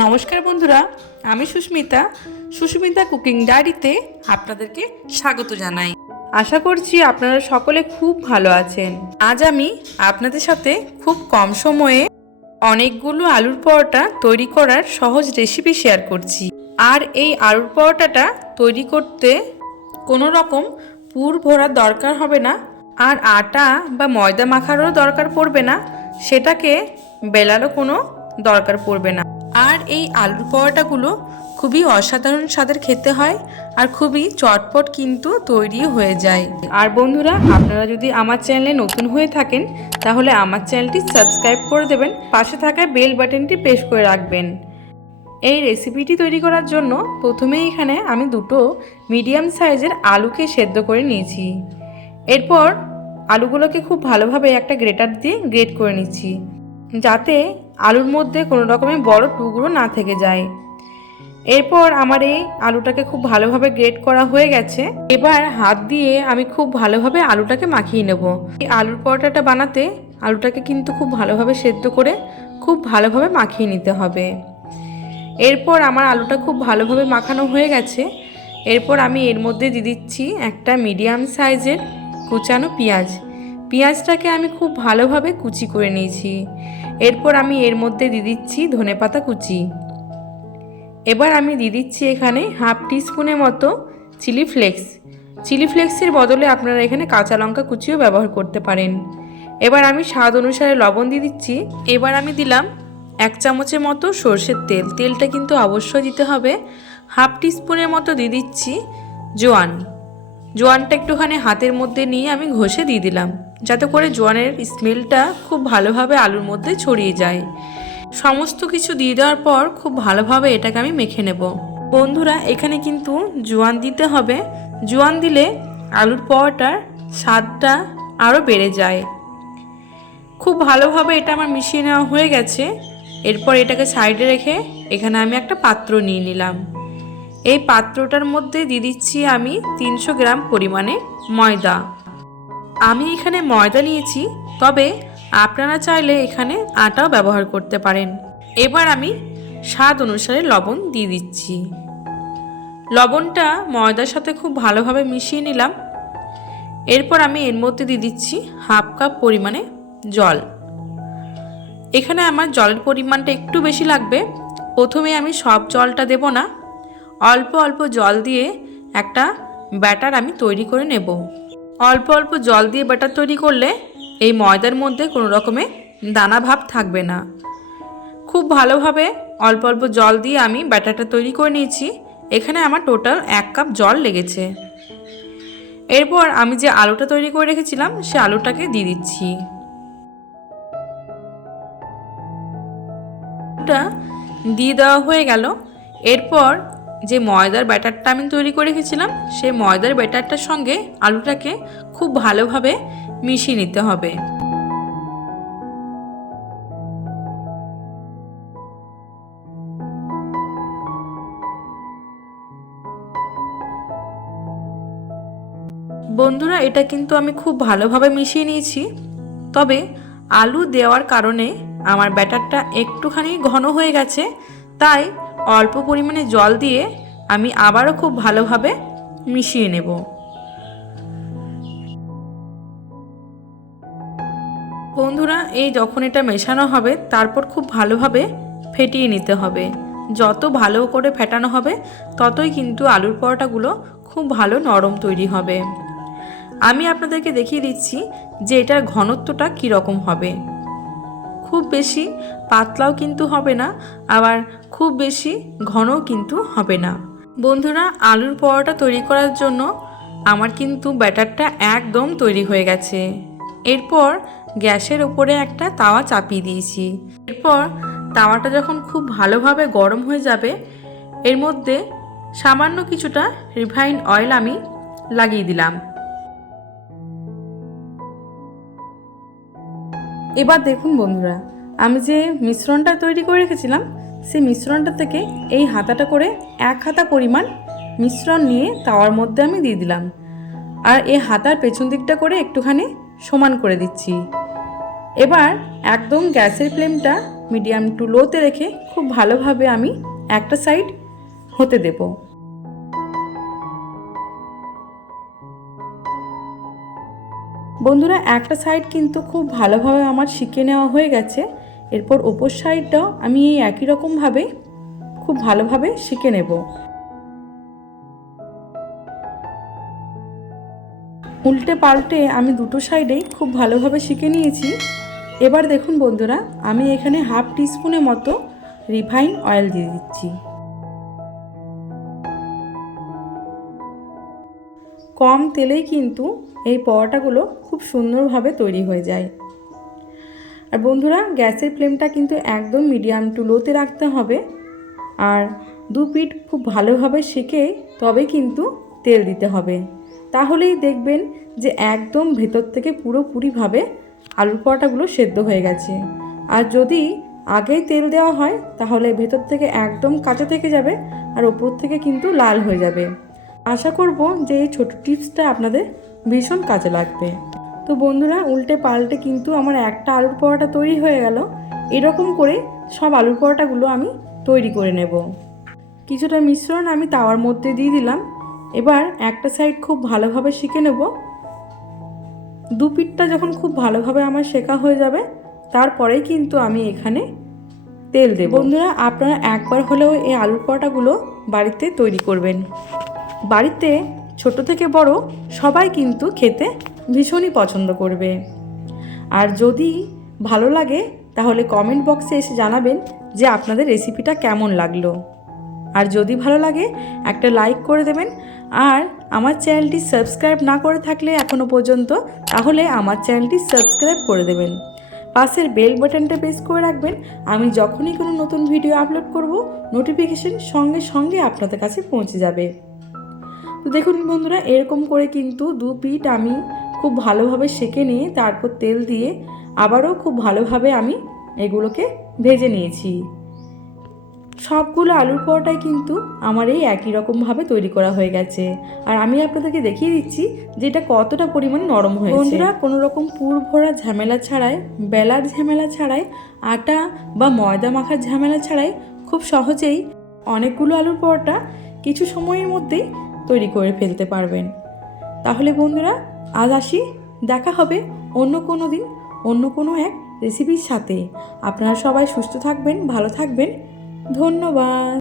নমস্কার বন্ধুরা, আমি সুস্মিতা কুকিং ডায়েরিতে আপনাদেরকে স্বাগত জানাই। আশা করছি আপনারা সকলে খুব ভালো আছেন। আজ আমি আপনাদের সাথে খুব কম সময়ে অনেকগুলো আলুর পরোটা তৈরি করার সহজ রেসিপি শেয়ার করছি। আর এই আলুর পরোটাটা তৈরি করতে কোনো রকম পুর ভরার দরকার হবে না, আর আটা বা ময়দা মাখারও দরকার পড়বে না, সেটাকে বেলারও কোনো দরকার পড়বে না। আর এই আলুর পরোটাগুলো খুবই অসাধারণ স্বাদের খেতে হয় আর খুবই চটপট কিন্তু তৈরি হয়ে যায়। আর বন্ধুরা, আপনারা যদি আমার চ্যানেলে নতুন হয়ে থাকেন তাহলে আমার চ্যানেলটি সাবস্ক্রাইব করে দেবেন, পাশে থাকা বেল বাটনটি প্রেস করে রাখবেন। এই রেসিপিটি তৈরি করার জন্য প্রথমেই এখানে আমি দুটো মিডিয়াম সাইজের আলুকে সেদ্ধ করে নিয়েছি। এরপর আলুগুলোকে খুব ভালোভাবে একটা গ্রেটার দিয়ে গ্রেট করে নিচ্ছি, যাতে আলুর মধ্যে কোনো রকমের বড় টুকরো না থেকে যায়। এরপর আমার এই আলুটাকে খুব ভালোভাবে গ্রেট করা হয়ে গেছে। এবার হাত দিয়ে আমি খুব ভালোভাবে আলুটাকে মাখিয়ে নেব। এই আলুর পরোটাটা বানাতে আলুটাকে কিন্তু খুব ভালোভাবে সেদ্ধ করে খুব ভালোভাবে মাখিয়ে নিতে হবে। এরপর আমার আলুটা খুব ভালোভাবে মাখানো হয়ে গেছে। এরপর আমি এর মধ্যে দিয়ে দিচ্ছি একটা মিডিয়াম সাইজের কুচানো পেঁয়াজটাকে আমি খুব ভালোভাবে কুচি করে নিয়েছি। এরপর আমি এর মধ্যে দিয়ে দিচ্ছি ধনেপাতা কুচি। এবার আমি দিয়ে দিচ্ছি এখানে হাফ টিস্পুনের মতো চিলি ফ্লেক্সের বদলে আপনারা এখানে কাঁচা লঙ্কা কুচিও ব্যবহার করতে পারেন। এবার আমি স্বাদ অনুসারে লবণ দিয়ে দিচ্ছি। এবার আমি দিলাম 1 চামচের মতো সর্ষের তেলটা কিন্তু অবশ্যই দিতে হবে। হাফ টিস্পুনের মতো দিয়ে দিচ্ছি জোয়ানটা একটুখানি হাতের মধ্যে নিয়ে আমি ঘষে দিয়ে দিলাম, যাতে করে জোয়ানের স্মেলটা খুব ভালোভাবে আলুর মধ্যে ছড়িয়ে যায়। সমস্ত কিছু দিয়ে দেওয়ার পর খুব ভালোভাবে এটাকে আমি মেখে নেব। বন্ধুরা, এখানে কিন্তু জোয়ান দিতে হবে। জোয়ান দিলে আলুর পরোটার স্বাদটা আরও বেড়ে যায়। খুব ভালোভাবে এটা আমার মিশিয়ে নেওয়া হয়ে গেছে। এরপর এটাকে সাইডে রেখে এখানে আমি একটা পাত্র নিয়ে নিলাম। এই পাত্রটার মধ্যে দিয়ে দিচ্ছি আমি 300 গ্রাম পরিমাণে ময়দা। আমি এখানে ময়দা নিয়েছি, তবে আপনারা চাইলে এখানে আটাও ব্যবহার করতে পারেন। এবার আমি স্বাদ অনুসারে লবণ দিয়ে দিচ্ছি। লবণটা ময়দার সাথে খুব ভালোভাবে মিশিয়ে নিলাম। এরপর আমি এর মধ্যে দিয়ে দিচ্ছি হাফ কাপ পরিমাণে জল। এখানে আমার জলের পরিমাণটা একটু বেশি লাগবে। প্রথমে আমি সব জলটা দেব না, অল্প অল্প জল দিয়ে একটা ব্যাটার আমি তৈরি করে নেব। অল্প অল্প জল দিয়ে ব্যাটার তৈরি করলে এই ময়দার মধ্যে কোনো রকমের দানা ভাব থাকবে না। খুব ভালোভাবে অল্প অল্প জল দিয়ে আমি ব্যাটারটা তৈরি করে নিয়েছি। এখানে আমার টোটাল 1 কাপ জল লেগেছে। এরপর আমি যে আলুটা তৈরি করে রেখেছিলাম সে আলুটাকে দিয়ে দিচ্ছি। দিয়ে দেওয়া হয়ে গেল। এরপর যে ময়দার ব্যাটারটা আমি তৈরি করে রেখেছিলাম সেই ময়দার ব্যাটারটার সঙ্গে আলুটাকে খুব ভালোভাবে মিশিয়ে নিতে হবে। বন্ধুরা, এটা কিন্তু আমি খুব ভালোভাবে মিশিয়ে নিয়েছি, তবে আলু দেওয়ার কারণে আমার ব্যাটারটা একটুখানি ঘন হয়ে গেছে। তাই অল্প পরিমাণে জল দিয়ে আমি আবারও খুব ভালোভাবে মিশিয়ে নেব। বন্ধুরা, এই যখন এটা মেশানো হবে তারপর খুব ভালোভাবে ফেটিয়ে নিতে হবে। যত ভালো করে ফেটানো হবে ততই কিন্তু আলুর পরোটাগুলো খুব ভালো নরম তৈরি হবে। আমি আপনাদেরকে দেখিয়ে দিচ্ছি যে এটার ঘনত্বটা কীরকম হবে। খুব বেশি পাতলাও কিন্তু হবে না, আবার খুব বেশি ঘনও কিন্তু হবে না। বন্ধুরা, আলুর পরোটা তৈরি করার জন্য আমার কিন্তু ব্যাটারটা একদম তৈরি হয়ে গেছে। এরপর গ্যাসের উপরে একটা তাওয়া চাপিয়ে দিয়েছি। এরপর তাওয়াটা যখন খুব ভালোভাবে গরম হয়ে যাবে এর মধ্যে সামান্য কিছুটা রিফাইন্ড অয়েল আমি লাগিয়ে দিলাম। এবার দেখুন বন্ধুরা, আমি যে মিশ্রণটা তৈরি করে রেখেছিলাম সেই মিশ্রণটা থেকে এই হাতাটা করে 1 হাতা পরিমাণ মিশ্রণ নিয়ে তাওয়ার মধ্যে আমি দিয়ে দিলাম। আর এই হাতার পেছন দিকটা করে একটুখানি সমান করে দিচ্ছি। এবার একদম গ্যাসের ফ্লেমটা মিডিয়াম টু লোতে রেখে খুব ভালোভাবে আমি একটা সাইড হতে দেব। বন্ধুরা একটা সাইড কিন্তু খুব ভালোভাবে আমার শিখে নেওয়া হয়ে গেছে। এরপর ওপর সাইডটাও আমি এই একই রকমভাবে খুব ভালোভাবে শিখে নেব। উল্টে পাল্টে আমি দুটো সাইডেই খুব ভালোভাবে শিখে নিয়েছি। এবার দেখুন বন্ধুরা, আমি এখানে হাফ টিস্পুনের মতো রিফাইন অয়েল দিয়ে দিচ্ছি। কম তেলেই কিন্তু এই পরোটাগুলো খুব সুন্দরভাবে তৈরি হয়ে যায়। আর বন্ধুরা, গ্যাসের ফ্লেমটা কিন্তু একদম মিডিয়াম টু লোতে রাখতে হবে। আর দু পিঠ খুব ভালোভাবে সেঁকে তবে কিন্তু তেল দিতে হবে। তাহলেই দেখবেন যে একদম ভেতর থেকে পুরোপুরিভাবে আলুর পরোটাগুলো সেদ্ধ হয়ে গেছে। আর যদি আগেই তেল দেওয়া হয় তাহলে ভেতর থেকে একদম কাঁচা থেকে যাবে আর ওপর থেকে কিন্তু লাল হয়ে যাবে। আশা করব যে এই ছোটো টিপসটা আপনাদের ভীষণ কাজে লাগবে। তো বন্ধুরা, উল্টে পাল্টে কিন্তু আমার একটা আলুর পরোটা তৈরি হয়ে গেল। এরকম করে সব আলুর পরোটাগুলো আমি তৈরি করে নেব। কিছুটা মিশ্রণ আমি তাওয়ার মধ্যে দিয়ে দিলাম। এবার একটা সাইড খুব ভালোভাবে সেঁকে নেব। দু পিঠটা যখন খুব ভালোভাবে আমার সেঁকা হয়ে যাবে তারপরেই কিন্তু আমি এখানে তেল দেব। বন্ধুরা, আপনারা একবার হলেও এই আলুর পরোটাগুলো বাড়িতে তৈরি করবেন। বাড়িতে ছোট থেকে বড় সবাই কিন্তু খেতে ভীষণই পছন্দ করবে। আর যদি ভালো লাগে তাহলে কমেন্ট বক্সে এসে জানাবেন যে আপনাদের রেসিপিটা কেমন লাগলো। আর যদি ভালো লাগে একটা লাইক করে দেবেন। আর আমার চ্যানেলটি সাবস্ক্রাইব না করে থাকলে এখনও পর্যন্ত, তাহলে আমার চ্যানেলটি সাবস্ক্রাইব করে দেবেন। পাশের বেল বাটনটা প্রেস করে রাখবেন। আমি যখনই কোনো নতুন ভিডিও আপলোড করব নোটিফিকেশন সঙ্গে সঙ্গে আপনাদের কাছে পৌঁছে যাবে। তো দেখুন বন্ধুরা, এরকম করে কিন্তু দু পিঠ আমি খুব ভালোভাবে সেঁকে নিয়ে তারপর তেল দিয়ে আবারও খুব ভালোভাবে আমি এগুলোকে ভেজে নিয়েছি। সবগুলো আলুর পরোটাই কিন্তু আমার এই একই রকমভাবে তৈরি করা হয়ে গেছে। আর আমি আপনাদেরকে দেখিয়ে দিচ্ছি যে এটা কতটা পরিমাণ নরম হয়েছে। বন্ধুরা, কোনো রকম পুর ভরা ঝামেলা ছাড়াই, বেলার ঝামেলা ছাড়াই, আটা বা ময়দা মাখার ঝামেলা ছাড়াই খুব সহজেই অনেকগুলো আলুর পরোটা কিছু সময়ের মধ্যেই তৈরি করে ফেলতে পারবেন। তাহলে বন্ধুরা, আজ আসি, দেখা হবে অন্য কোনো দিন অন্য কোনো এক রেসিপির সাথে। আপনারা সবাই সুস্থ থাকবেন, ভালো থাকবেন। ধন্যবাদ।